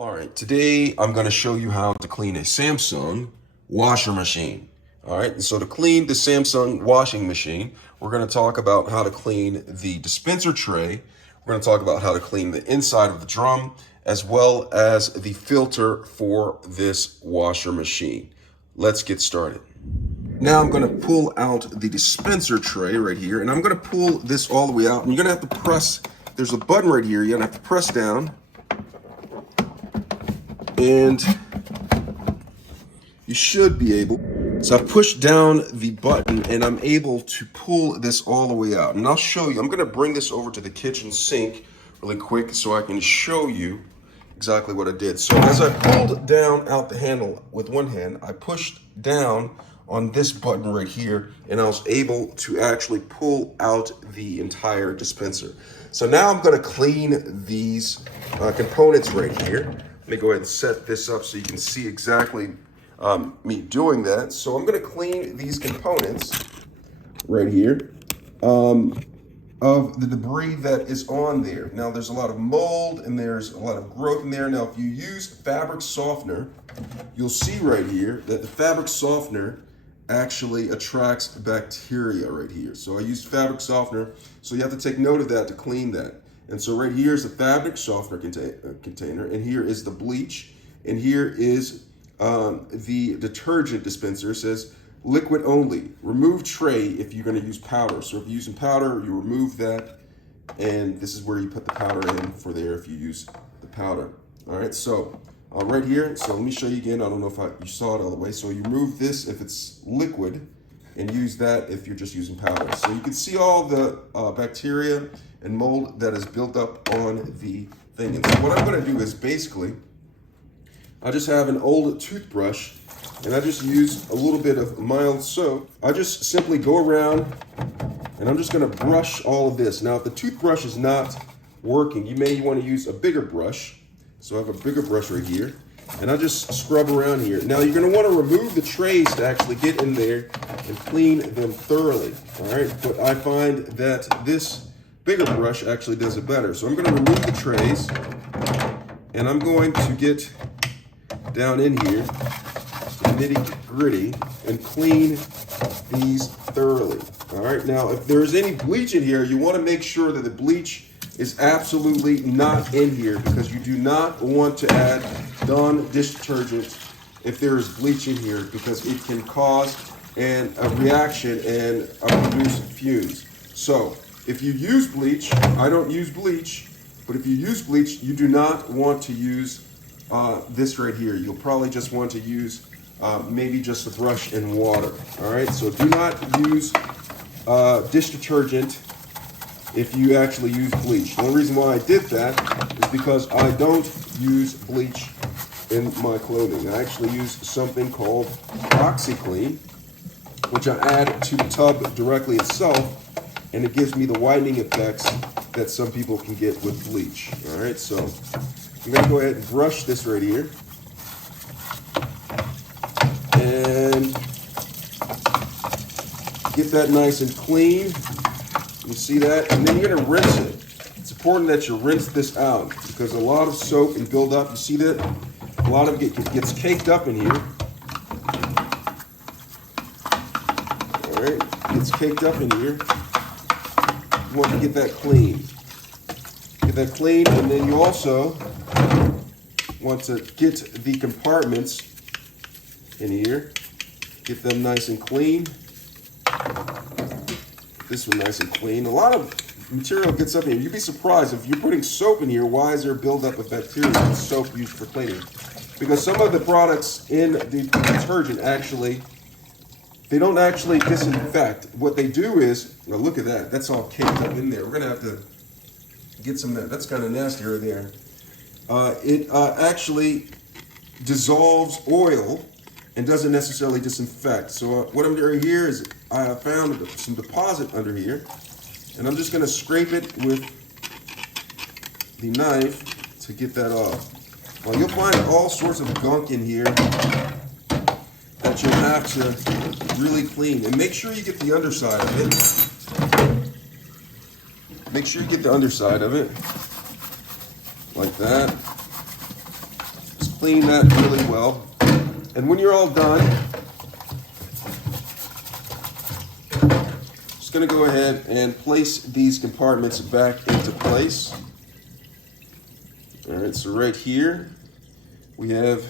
All right, today I'm going to show you how to clean a Samsung washer machine. All right, and so to clean the Samsung washing machine, we're going to talk about how to clean the dispenser tray. We're going to talk about how to clean the inside of the drum, as well as the filter for this washer machine. Let's get started. Now I'm going to pull out the dispenser tray right here, and I'm going to pull this all the way out. And you're going to have to press, there's a button right here, you're going to have to press down. And you should be able. So I pushed down the button and I'm able to pull this all the way out. And I'll show you. I'm going to bring this over to the kitchen sink really quick so I can show you exactly what I did. So as I pulled down out the handle with one hand, I pushed down on this button right here and I was able to actually pull out the entire dispenser. So now I'm going to clean these components right here. Let me go ahead and set this up so you can see exactly me doing that. So I'm going to clean these components right here of the debris that is on there. Now there's a lot of mold and there's a lot of growth in there. Now if you use fabric softener, you'll see right here that the fabric softener actually attracts bacteria right here. So I used fabric softener, so you have to take note of that to clean that. And so right here is the fabric softener container, and here is the bleach, and here is the detergent dispenser. It says liquid only. Remove tray if you're going to use powder. So if you're using powder, you remove that, and this is where you put the powder in for there if you use the powder. All right, so right here, so let me show you again. I don't know if you saw it all the way. So you remove this if it's liquid, and use that if you're just using powder. So you can see all the bacteria and mold that is built up on the thing. And so what I'm going to do is basically, I just have an old toothbrush and I just use a little bit of mild soap. I just simply go around and I'm just going to brush all of this. Now, if the toothbrush is not working, you may want to use a bigger brush. So I have a bigger brush right here and I just scrub around here. Now, you're going to want to remove the trays to actually get in there and clean them thoroughly. All right, but I find that this bigger brush actually does it better. So I'm going to remove the trays and I'm going to get down in here, nitty gritty, and clean these thoroughly. All right, now if there's any bleach in here, you want to make sure that the bleach is absolutely not in here, because you do not want to add Dawn dish detergent if there is bleach in here, because it can cause a reaction and produce fumes. So if you use bleach, I don't use bleach, but if you use bleach, you do not want to use this right here. You'll probably just want to use maybe just a brush and water. All right, so do not use dish detergent if you actually use bleach. The only reason why I did that is because I don't use bleach in my clothing. I actually use something called OxyClean, which I add to the tub directly itself, and it gives me the whitening effects that some people can get with bleach. All right, so I'm gonna go ahead and brush this right here. And get that nice and clean. You see that? And then you're gonna rinse it. It's important that you rinse this out, because a lot of soap and build up. You see that? A lot of it gets caked up in here. All right, gets caked up in here. You want to get that clean. Get that clean, and then you also want to get the compartments in here. Get them nice and clean. This one nice and clean. A lot of material gets up in here. You'd be surprised if you're putting soap in here, why is there a buildup of bacteria in soap used for cleaning? Because some of the products in the detergent actually, they don't actually disinfect. What they do is, well, look at that. That's all caked up in there. We're gonna have to get some of that. That's kind of nasty right there. It actually dissolves oil and doesn't necessarily disinfect. So what I'm doing here is I found some deposit under here, and I'm just gonna scrape it with the knife to get that off. Well, you'll find all sorts of gunk in here that you'll have to really clean. And make sure you get the underside of it. Make sure you get the underside of it, like that. clean that really well. And when you're all done, just gonna go ahead and place these compartments back into place. All right, so right here, we have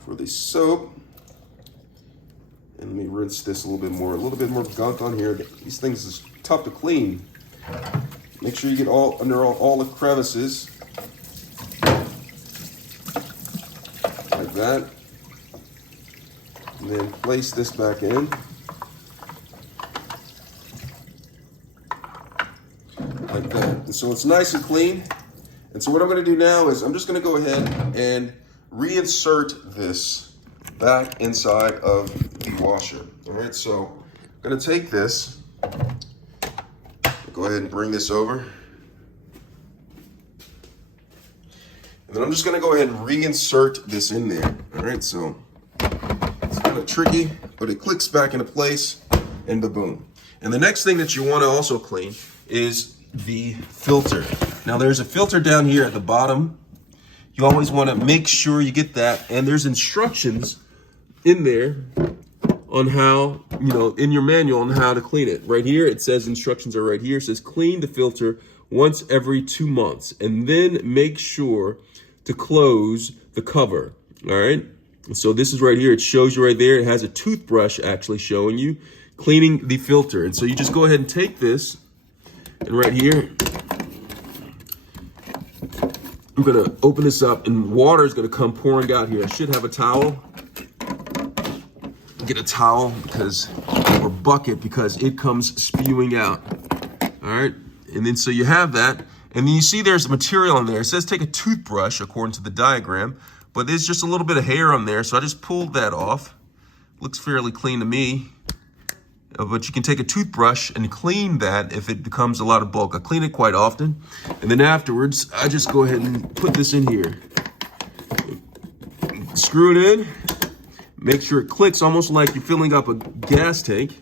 for the soap. And let me rinse this a little bit more gunk on here. These things is tough to clean. Make sure you get under all the crevices. Like that. And then place this back in. Like that. And so it's nice and clean. And so what I'm going to do now is I'm just going to go ahead and reinsert this back inside of the washer. All right, so I'm going to take this, go ahead and bring this over. And then I'm just going to go ahead and reinsert this in there. All right, so it's kind of tricky, but it clicks back into place and boom. And the next thing that you want to also clean is the filter. Now there's a filter down here at the bottom. You always want to make sure you get that, and there's instructions in there on how, in your manual on how to clean it. Right here, it says instructions are right here. It says clean the filter once every 2 months, and then make sure to close the cover. All right. So this is right here. It shows you right there. It has a toothbrush actually showing you cleaning the filter. And so you just go ahead and take this, and right here, I'm gonna open this up, and water is gonna come pouring out here. I should have a towel. Get a towel or bucket because it comes spewing out. All right, and then so you have that, and then you see there's material in there. It says take a toothbrush according to the diagram, but there's just a little bit of hair on there, so I just pulled that off. Looks fairly clean to me. But you can take a toothbrush and clean that if it becomes a lot of bulk. I clean it quite often. And then afterwards, I just go ahead and put this in here. Screw it in. Make sure it clicks almost like you're filling up a gas tank.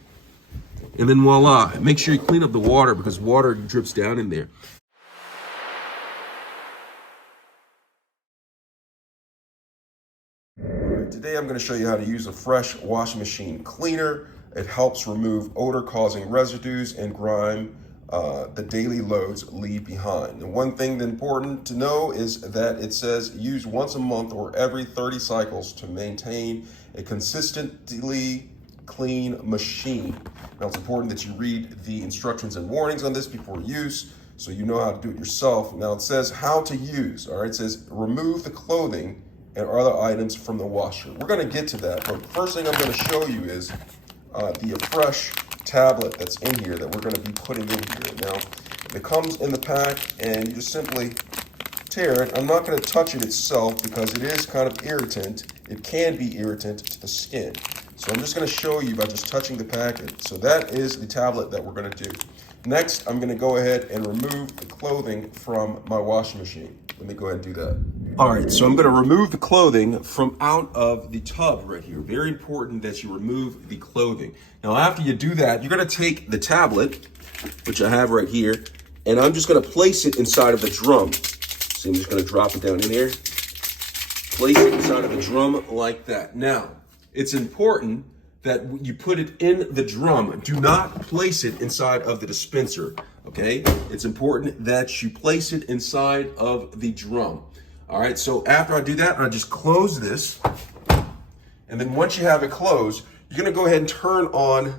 And then voila. Make sure you clean up the water because water drips down in there. Today I'm going to show you how to use a Afresh washing machine cleaner. It helps remove odor-causing residues and grime the daily loads leave behind. And one thing that's important to know is that it says use once a month or every 30 cycles to maintain a consistently clean machine. Now it's important that you read the instructions and warnings on this before use so you know how to do it yourself. Now it says how to use, all right? It says remove the clothing and other items from the washer. We're gonna get to that, but the first thing I'm gonna show you is the Afresh Tablet that's in here that we're going to be putting in here. Now, it comes in the pack and you just simply tear it. I'm not going to touch it itself because it is kind of irritant. It can be irritant to the skin. So I'm just going to show you by just touching the packet. So that is the tablet that we're going to do. Next, I'm going to go ahead and remove the clothing from my washing machine. Let me go ahead and do that. All right, so I'm going to remove the clothing from out of the tub right here. Very important that you remove the clothing. Now, after you do that, you're going to take the tablet, which I have right here, and I'm just going to place it inside of the drum. So I'm just going to drop it down in there. Place it inside of the drum like that. Now, it's important that you put it in the drum. Do not place it inside of the dispenser, okay? It's important that you place it inside of the drum. All right, so after I do that, I just close this. And then once you have it closed, you're gonna go ahead and turn on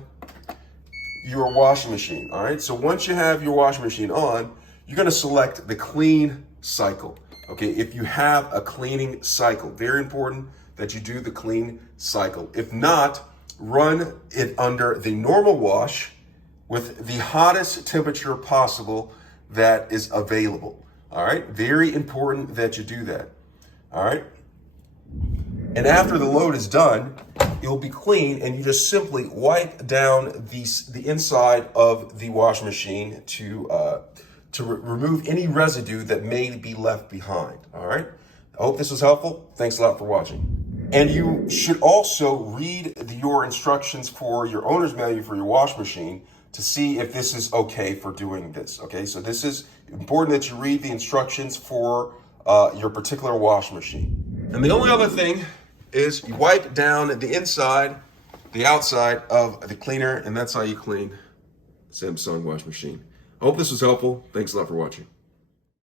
your washing machine, all right? So once you have your washing machine on, you're gonna select the clean cycle, okay? If you have a cleaning cycle, very important that you do the clean cycle. If not, run it under the normal wash with the hottest temperature possible that is available. All right, very important that you do that. All right, and after the load is done, it'll be clean, and you just simply wipe down the inside of the washing machine to remove any residue that may be left behind. All right, I hope this was helpful. Thanks a lot for watching. And you should also read your instructions for your owner's manual for your washing machine to see if this is okay for doing this. Okay, so this is important that you read the instructions for your particular wash machine. And the only other thing is you wipe down the inside, the outside of the cleaner, and that's how you clean Samsung wash machine. I hope this was helpful. Thanks a lot for watching.